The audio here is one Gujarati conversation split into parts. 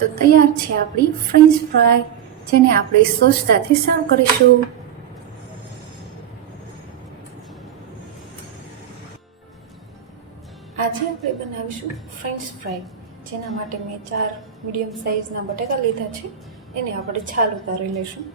તો તૈયાર છે આપણી ફ્રેન્ચ ફ્રાય, જેને આપણે સોસ સાથે સર્વ કરીશું. આજે આપણે બનાવીશું ફ્રેન્ચ ફ્રાય, જેના માટે મેં 4 મીડિયમ સાઇઝના બટાકા લીધા છે. એને આપણે છાલ ઉતારી લઈશું.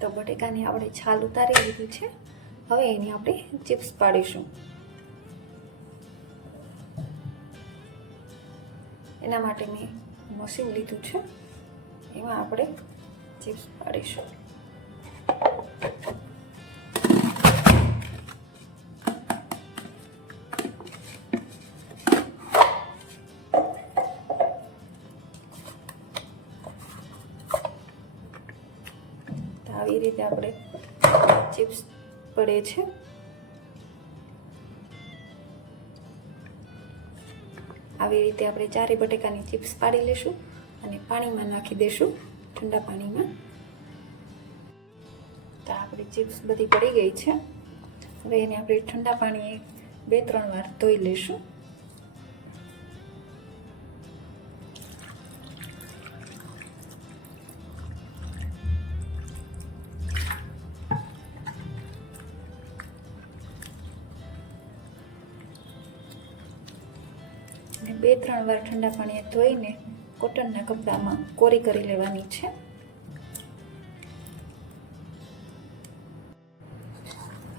તો બટેકાની આપણે છાલ ઉતારી લીધી છે. હવે એની આપણે ચિપ્સ પાડીશું. એના માટે મેં મશીન લીધું છે, એમાં આપણે ચિપ્સ પાડીશું. આવી રીતે આપણે ચિપ્સ પડે છે. આવી રીતે આપણે 4 બટેકાની ચિપ્સ પાડી લેશું અને પાણીમાં નાખી દેશું, ઠંડા પાણીમાં. તો આપણી ચિપ્સ બધી પડી ગઈ છે. હવે એને આપણે ઠંડા પાણીએ 2-3 વાર ધોઈ લેશું. અને 2-3 વાર ઠંડા પાણીએ ધોઈને કોટનના કપડામાં કોરી કરી લેવાની છે.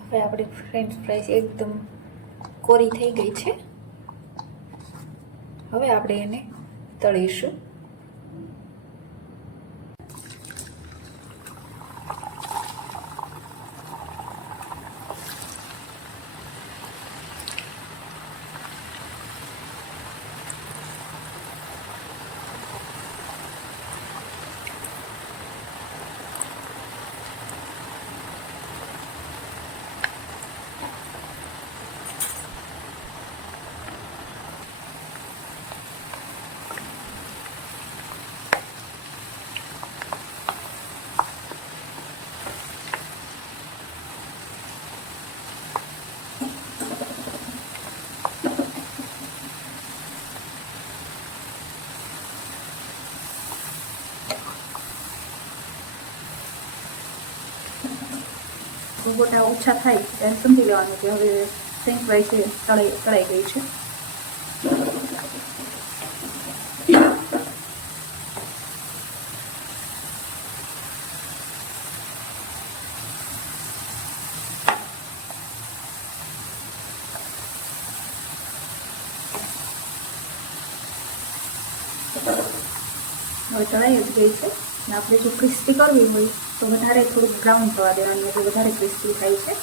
હવે આપણી ફ્રેન્ચ ફ્રાઈસ એકદમ કોરી થઈ ગઈ છે. હવે આપણે એને તળીશું. ગોટા ઓછા થાય ત્યારે સમજી લેવાનું કે હવે ફ્રેન્ચ ફ્રાઈ છે તળાઈ ગઈ છે. હવે તળાઈ જ ગઈ છે. અને આપણે જો ક્રિસ્પી કરવી હોય તો વધારે થોડુંક બ્રાઉન થવા દેવાની, એટલે વધારે ક્રિસ્પી થાય છે.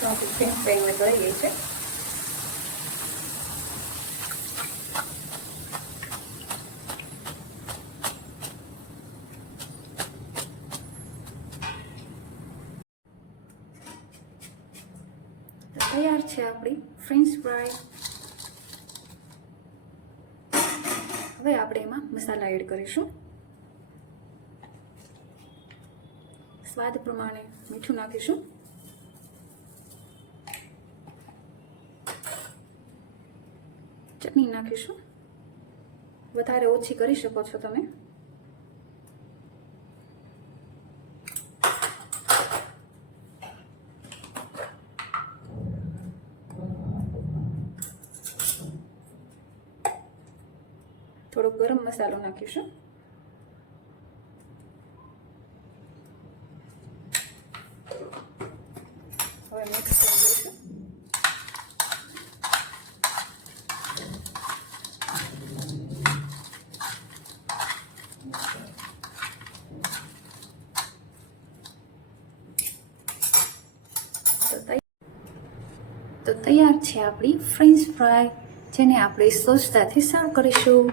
તો આપણી ફ્રેન્ચ ફ્રાઈમાં તળી ગઈ છે. તૈયાર છે આપણી ફ્રેન્ચ ફ્રાઈ. હવે આપણે એમાં મસાલા એડ કરીશું. સ્વાદ પ્રમાણે મીઠું નાખીશું. ચટણી નાખીશું. વધારે ઓછી કરી શકો છો તમે. થોડો ગરમ મસાલો નાખીશું. હવે મિક્સ કરી દઈશું. તો તૈયાર છે આપણી ફ્રેન્ચ ફ્રાય, જેને આપણે સોસ સાથે સર્વ કરીશું.